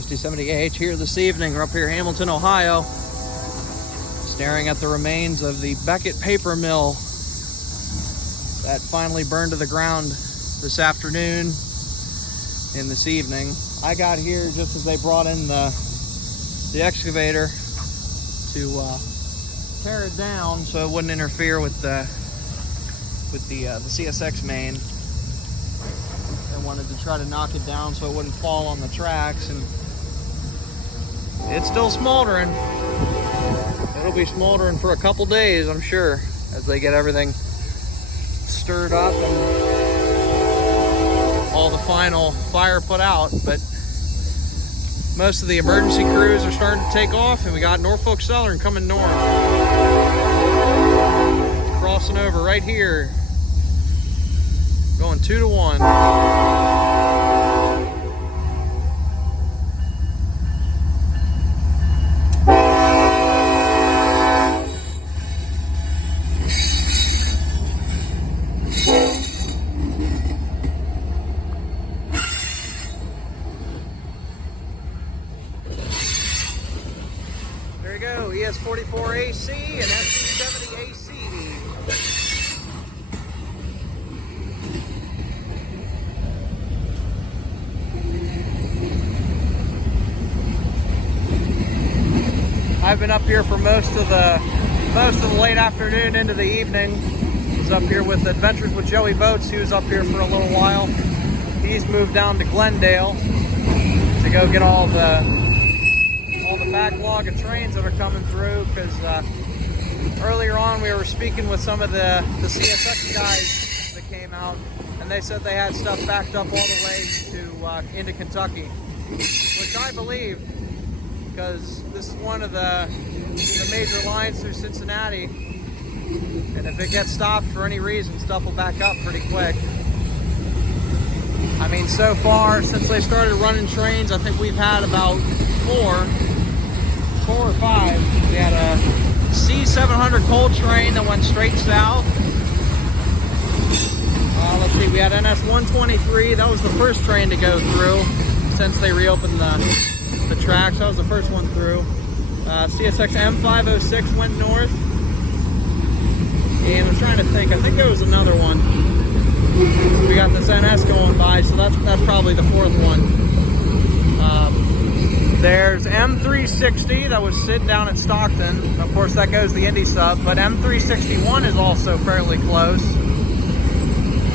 SD70AH here this evening. We're up here in Hamilton, Ohio, staring at the remains of the Beckett paper mill that finally burned to the ground this afternoon and this evening. I got here just as they brought in the excavator to tear it down so it wouldn't interfere with the CSX main. They wanted to try to knock it down so it wouldn't fall on the tracks, and it's still smoldering. It'll be smoldering for a couple days, I'm sure, as they get everything stirred up and all the final fire put out. But most of the emergency crews are starting to take off, and we got Norfolk Southern coming north, crossing over right here, going 2 to 1. There you go, ES44AC and SD70AC. I've been up here for most of the late afternoon into the evening. I was up here with Adventures with Joey Boats. He was up here for a little while. He's moved down to Glendale to go get all the backlog of trains that are coming through, because earlier on we were speaking with some of the CSX guys that came out, and they said they had stuff backed up all the way to into Kentucky, which I believe, because this is one of the major lines through Cincinnati, and if it gets stopped for any reason, stuff will back up pretty quick. I mean, so far since they started running trains, I think we've had about four or five. We had a C700 coal train that went straight south. Let's see, we had NS123. That was the first train to go through since they reopened the tracks. That was the first one through. CSX M506 went north. And I'm trying to think, I think there was another one. We got this NS going by, so that's probably the fourth one. There's M360 that was sitting down at Stockton. Of course, that goes the Indy sub, but M361 is also fairly close.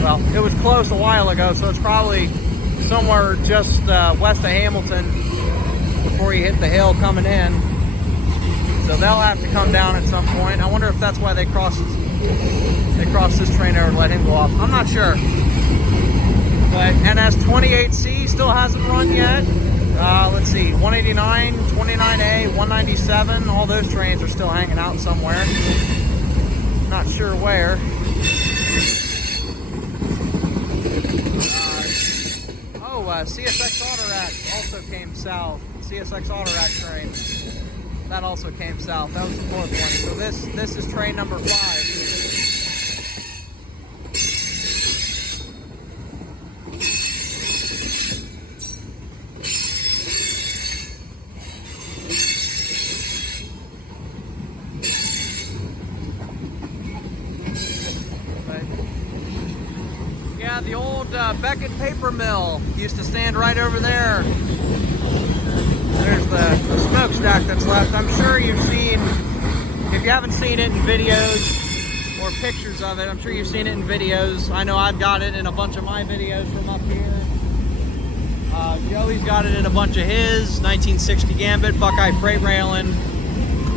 Well, it was close a while ago, so it's probably somewhere just west of Hamilton before you hit the hill coming in. So they'll have to come down at some point. I wonder if that's why they crossed this train over to let him go off. I'm not sure. But NS28C still hasn't run yet. Let's see, 189, 29A, 197, all those trains are still hanging out somewhere. Not sure where. CSX Autorack also came south. CSX Autorack train. That also came south. That was the fourth one. So this is train number 5. Yeah, the old Beckett paper mill used to stand right over there. There's the smokestack that's left. I'm sure you've seen, if you haven't seen it in videos or pictures of it, I'm sure you've seen it in videos. I know I've got it in a bunch of my videos from up here. Joey's got it in a bunch of his, 1960 Gambit, Buckeye Freight Railing,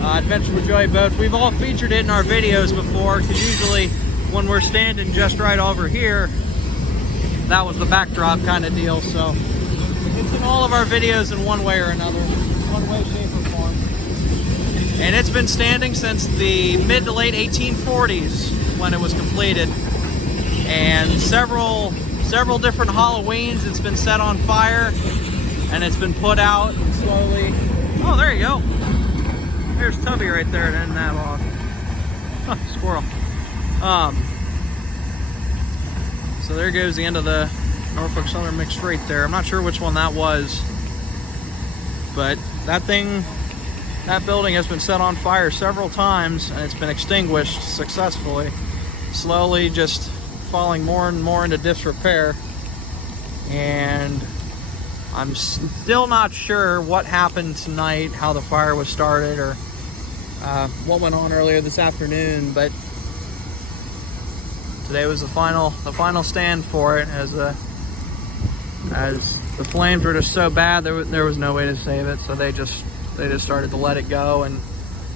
Adventures with Joey Boats. We've all featured it in our videos before, because usually when we're standing just right over here, that was the backdrop kind of deal. So it's in all of our videos in one way or another, one way, shape, or form. And it's been standing since the mid to late 1840s when it was completed. And several different Halloweens it's been set on fire, and it's been put out and slowly. Oh, there you go. There's Tubby right there to end that off. Huh, squirrel. So there goes the end of the Norfolk Southern mixed freight there. I'm not sure which one that was. but that building has been set on fire several times, and it's been extinguished successfully, slowly just falling more and more into disrepair. And I'm still not sure what happened tonight, how the fire was started, or what went on earlier this afternoon, but today was the final stand for it, as the flames were just so bad, there was no way to save it, so they just started to let it go, and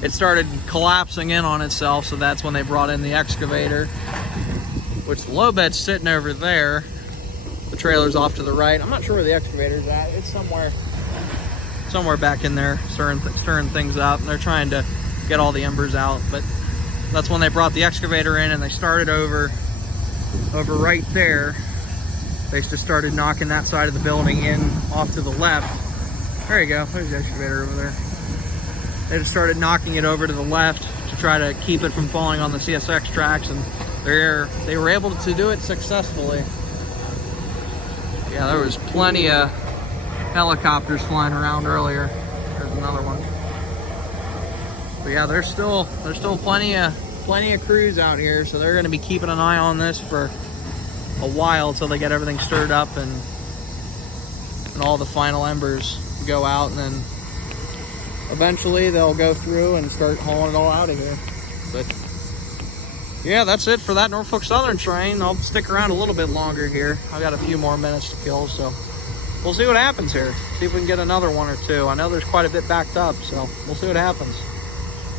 it started collapsing in on itself. So that's when they brought in the excavator, which the low bed's sitting over there. The trailer's off to the right. I'm not sure where the excavator's at. It's somewhere back in there, stirring things up, and they're trying to get all the embers out. But that's when they brought the excavator in, and they started over right there. They just started knocking that side of the building in off to the left. There you go, there's the excavator over there. They just started knocking it over to the left to try to keep it from falling on the CSX tracks, and they were able to do it successfully. Yeah, there was plenty of helicopters flying around earlier. There's another one. But yeah, there's still plenty of crews out here, so they're going to be keeping an eye on this for a while until they get everything stirred up and all the final embers go out, and then eventually they'll go through and start hauling it all out of here. But yeah, that's it for that Norfolk Southern train. I'll stick around a little bit longer here. I've got a few more minutes to kill, so we'll see what happens here. See if we can get another one or two. I know there's quite a bit backed up, so we'll see what happens.